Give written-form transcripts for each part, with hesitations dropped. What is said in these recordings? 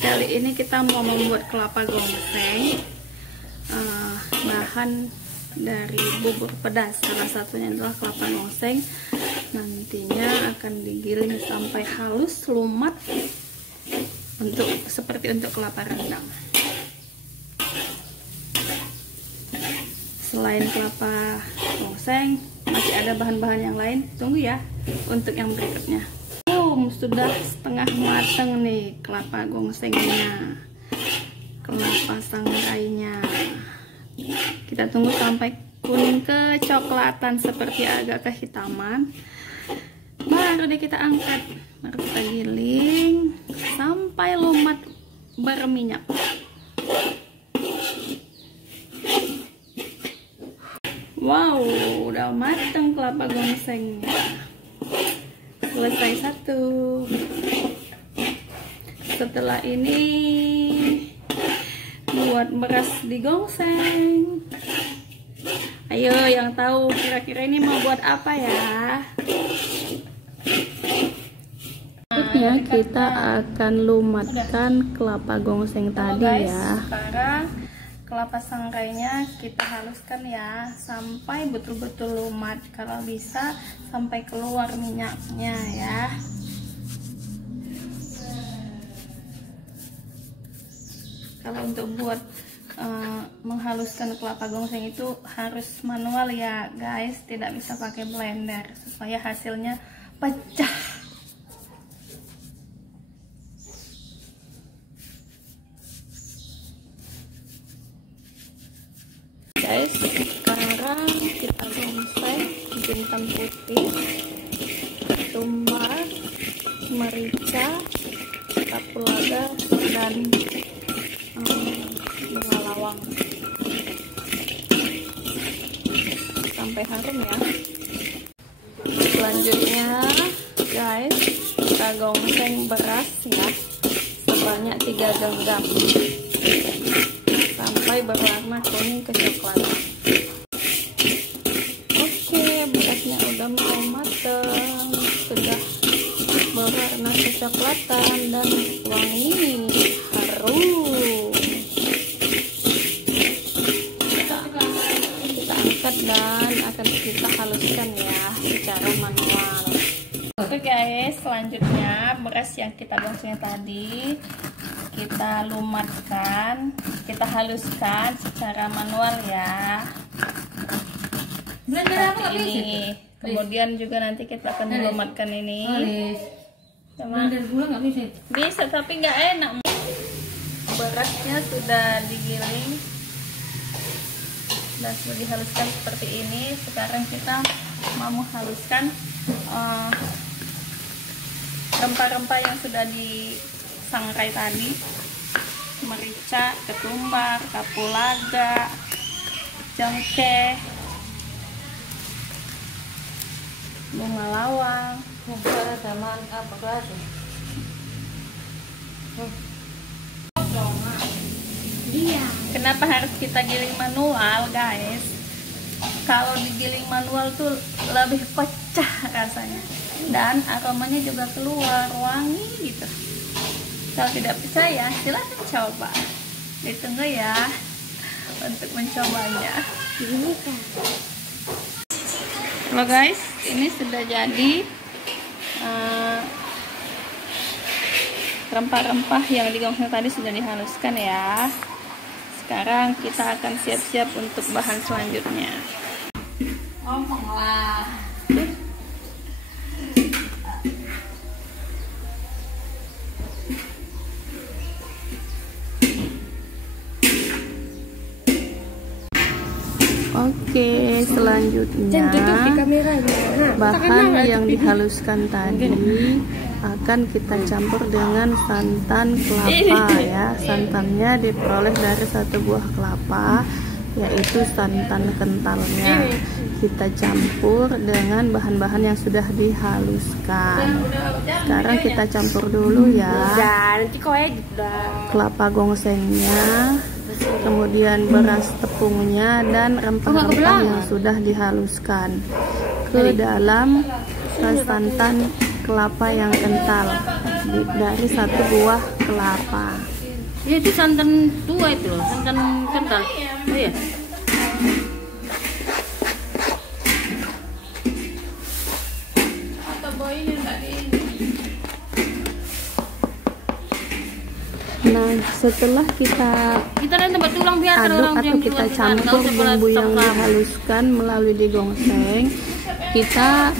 Kali ini kita mau membuat kelapa gongseng. Bahan dari bubur pedas, salah satunya adalah kelapa gongseng. Nantinya akan digiling sampai halus, lumat, seperti untuk kelapa rendang. Selain kelapa gongseng, masih ada bahan-bahan yang lain. Tunggu ya untuk yang berikutnya. Sudah setengah matang nih kelapa gongsengnya, kelapa sangrainya. Kita tunggu sampai kuning kecoklatan seperti agak kehitaman, baru deh kita angkat, baru kita giling sampai lumat berminyak. Wow, udah matang kelapa gongsengnya. Selesai satu. Setelah ini buat beras digongseng. Ayo yang tahu kira-kira ini mau buat apa ya? Berikutnya kita akan lumatkan kelapa gongseng tadi ya. Sekarang kelapa sangrainya kita haluskan ya sampai betul-betul lumat, kalau bisa sampai keluar minyaknya ya. Kalau untuk buat menghaluskan kelapa gongseng itu harus manual ya guys, tidak bisa pakai blender supaya hasilnya pecah. Guys, sekarang kita gongseng jintan putih, ketumbar, merica, kapulaga, dan bunga lawang sampai harum ya. Selanjutnya guys, kita gongseng beras ya sebanyak 3 genggam sampai berwarna kuning kecoklatan. Oke, berasnya udah mau matang, sudah berwarna kecoklatan dan wangi, harum. Kita angkat dan akan kita haluskan ya secara manual. Oke guys, selanjutnya beras yang kita gongseng tadi kita lumatkan, kita haluskan secara manual ya. Seperti ini. Kemudian juga nanti kita akan melumatkan ini. Bisa tapi nggak enak. Berasnya sudah digiling dan sudah dihaluskan seperti ini. Sekarang kita mau menghaluskan rempah-rempah yang sudah disangrai tadi, merica, ketumbar, kapulaga, cengkeh, bunga lawang. Iya. Kenapa harus kita giling manual guys? Kalau digiling manual tuh lebih pecah rasanya dan aromanya juga keluar wangi gitu. Kalau tidak percaya silahkan coba, ditunggu ya untuk mencobanya. Halo guys, ini sudah jadi rempah-rempah yang digongseng tadi sudah dihaluskan ya. Sekarang kita akan siap-siap untuk bahan selanjutnya. Ngomonglah. Oke, selanjutnya bahan yang dihaluskan tadi akan kita campur dengan santan kelapa ya. Santannya diperoleh dari 1 buah kelapa, yaitu santan kentalnya. Kita campur dengan bahan-bahan yang sudah dihaluskan. Sekarang kita campur dulu ya. Kelapa gongsengnya, kemudian beras tepungnya dan rempah-rempah yang sudah dihaluskan ke dalam santan kelapa yang kental dari 1 buah kelapa. Ya itu santan tua itu loh, santan kental. Oh iya. Nah, setelah kita tempat tulang biar aduk atau kita campur bumbu yang dihaluskan melalui digongseng, kita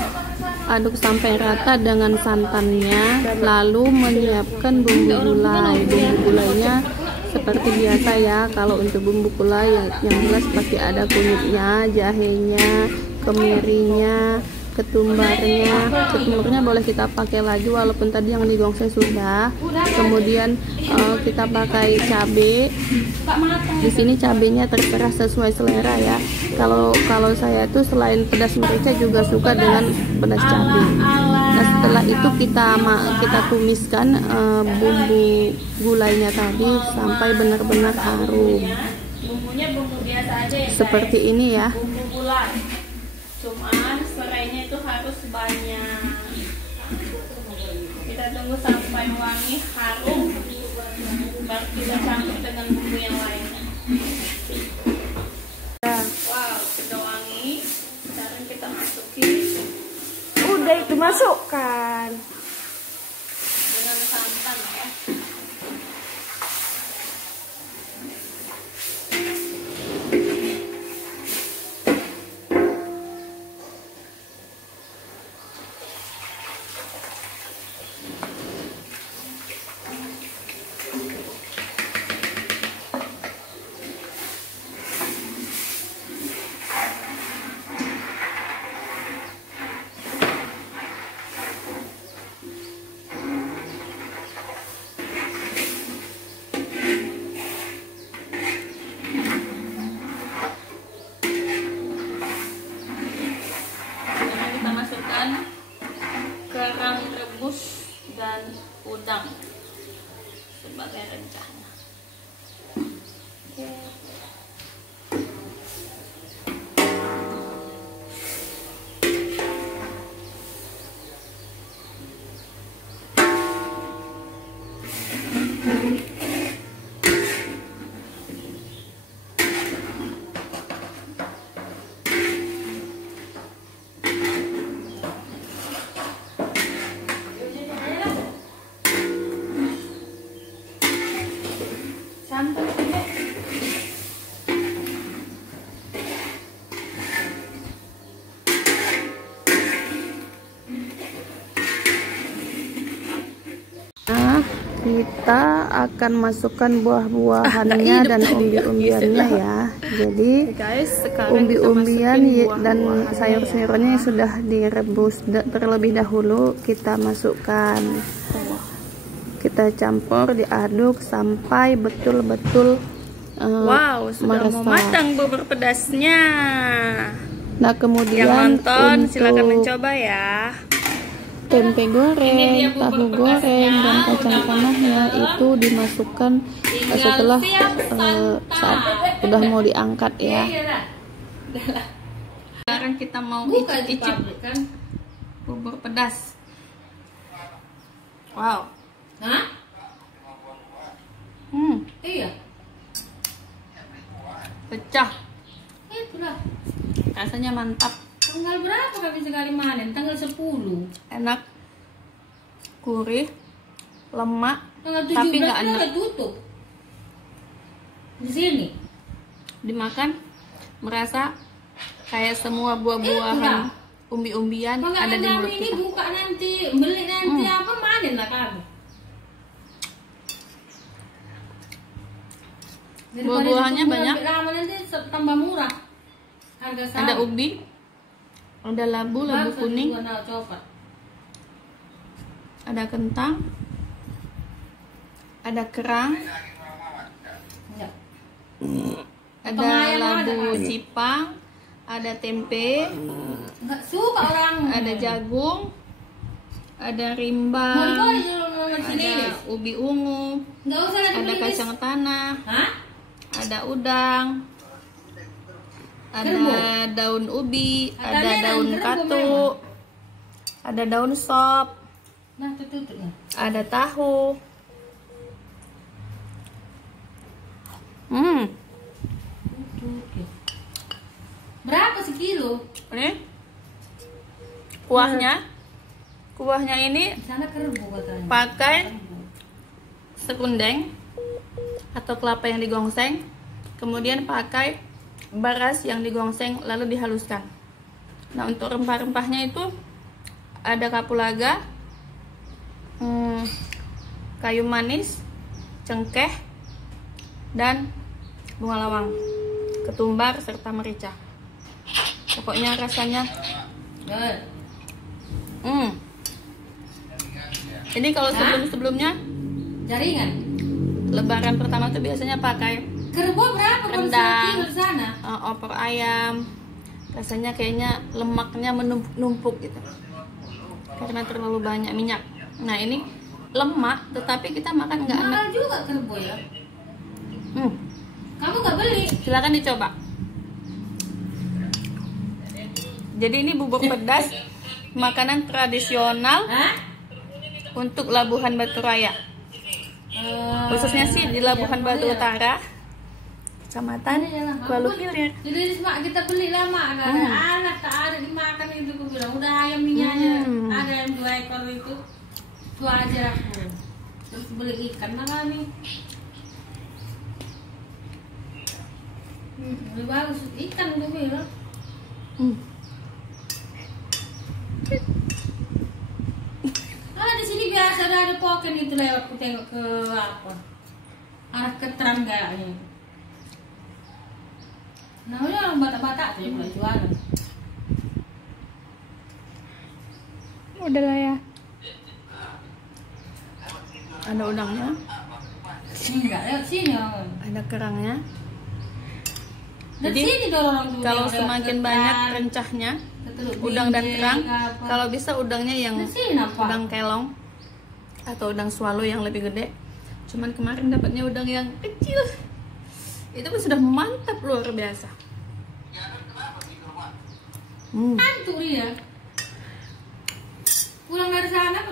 aduk sampai rata dengan santannya, lalu menyiapkan bumbu gulai. Bumbu gulainya seperti biasa ya. Kalau untuk bumbu gulai yang jelas pasti ada kunyitnya, jahenya, kemirinya, ketumbarnya boleh kita pakai lagi walaupun tadi yang digongseng sudah. Kemudian kita pakai cabai. Di sini cabenya terserah sesuai selera ya. Kalau saya tuh selain pedas merica juga suka dengan pedas cabai. Nah, setelah itu kita tumiskan bumbu gulainya tadi sampai benar-benar harum. Bumbunya bumbu biasa aja ya. Seperti ini ya. Bumbu gulai. Cuman serainya itu harus banyak. Kita tunggu sampai wangi harum, baru kita campur dengan bumbu yang lainnya. Wow, sudah wangi. Sekarang kita masukin. Udah itu masukkan Dengan santan ya. Kerang rebus dan udang sebagai rencana. Kita akan masukkan buah-buahannya dan umbi-umbiannya ya. Jadi umbi-umbian dan sayur-sayurannya sudah direbus terlebih dahulu, kita masukkan. Kita campur, diaduk sampai betul-betul wow, sudah meresap. mau matang bubur pedasnya. Nah, kemudian yang nonton untuk silakan mencoba ya. tempe goreng, tahu goreng, dan kacang tanahnya itu dimasukkan setelah saat udah mau diangkat ya. Sekarang kita mau icip-icip bubur pedas. Wow. Hah? Iya. Pecah. Itulah. Rasanya mantap. Tanggal berapa kami sekali manen? Tanggal 10. Enak, gurih, lemak, Tanggal 17 tapi nggak enak. Tutup. Di sini Dimakan merasa kayak semua buah-buahan, umbi-umbian ada di mulut ini kita. buka nanti, beli nanti apa manen lah kami. Buah-buahannya banyak. Lama nanti tambah murah. Harga sama. Ada ubi, ada labu kuning, ada kentang, ada kerang, ada labu cipang, ada tempe, nggak suka orang, ada jagung, ada rimbang, ada ubi ungu, ada kacang tanah, ada udang, ada daun ubi, ada daun katu, ada daun sop, ada tahu, Berapa sekilo? Ini kuahnya ini Sana kerbu katanya. pakai sekundeng atau kelapa yang digongseng, kemudian pakai beras yang digongseng lalu dihaluskan. Nah, untuk rempah-rempahnya itu ada kapulaga, kayu manis, cengkeh, dan bunga lawang, ketumbar, serta merica. Pokoknya rasanya Ini kalau sebelum-sebelumnya Jaringan. Lebaran pertama tuh biasanya pakai Kerbau berapa rendang, di sana? opor ayam. Rasanya kayaknya lemaknya menumpuk-numpuk gitu, karena terlalu banyak minyak. Nah, ini lemak tetapi kita makan nggak enak. Mahal juga kerbau ya. Kamu nggak beli? Silakan dicoba. Jadi ini bubur pedas, makanan tradisional untuk Labuhan Batu Raya. Khususnya sih di Labuhan Batu Utara, Kecamatan Kuala Lumpur. Jadi mak kita beli lama kan. Anak tak ada dimakan itu, aku bilang udah ayam minyaknya. Ada ayam 2 ekor itu. Itu aja aku. Terus beli ikan mana nih? Lebih bagus ikan aku bilang. Kalau di sini biasa ada poken itu lewat, aku tengok ke apa? Arah Keterang kayaknya. Namanya orang Batak-Batak tuh yang mulai jualan. Udah lah ya. Ada udangnya, Enggak, lewat sini orang. ada kerangnya. Dari Jadi sini dorong juga. kalau lewat semakin Keterang, banyak rencahnya, Keteluk udang dan Binjai, kerang, apa. kalau bisa udangnya yang Dari sini nampak. udang kelong atau udang swallow yang lebih gede. Cuman kemarin dapatnya udang yang kecil. Itu pun sudah mantap, luar biasa. Antuk dia. Pulang dari sana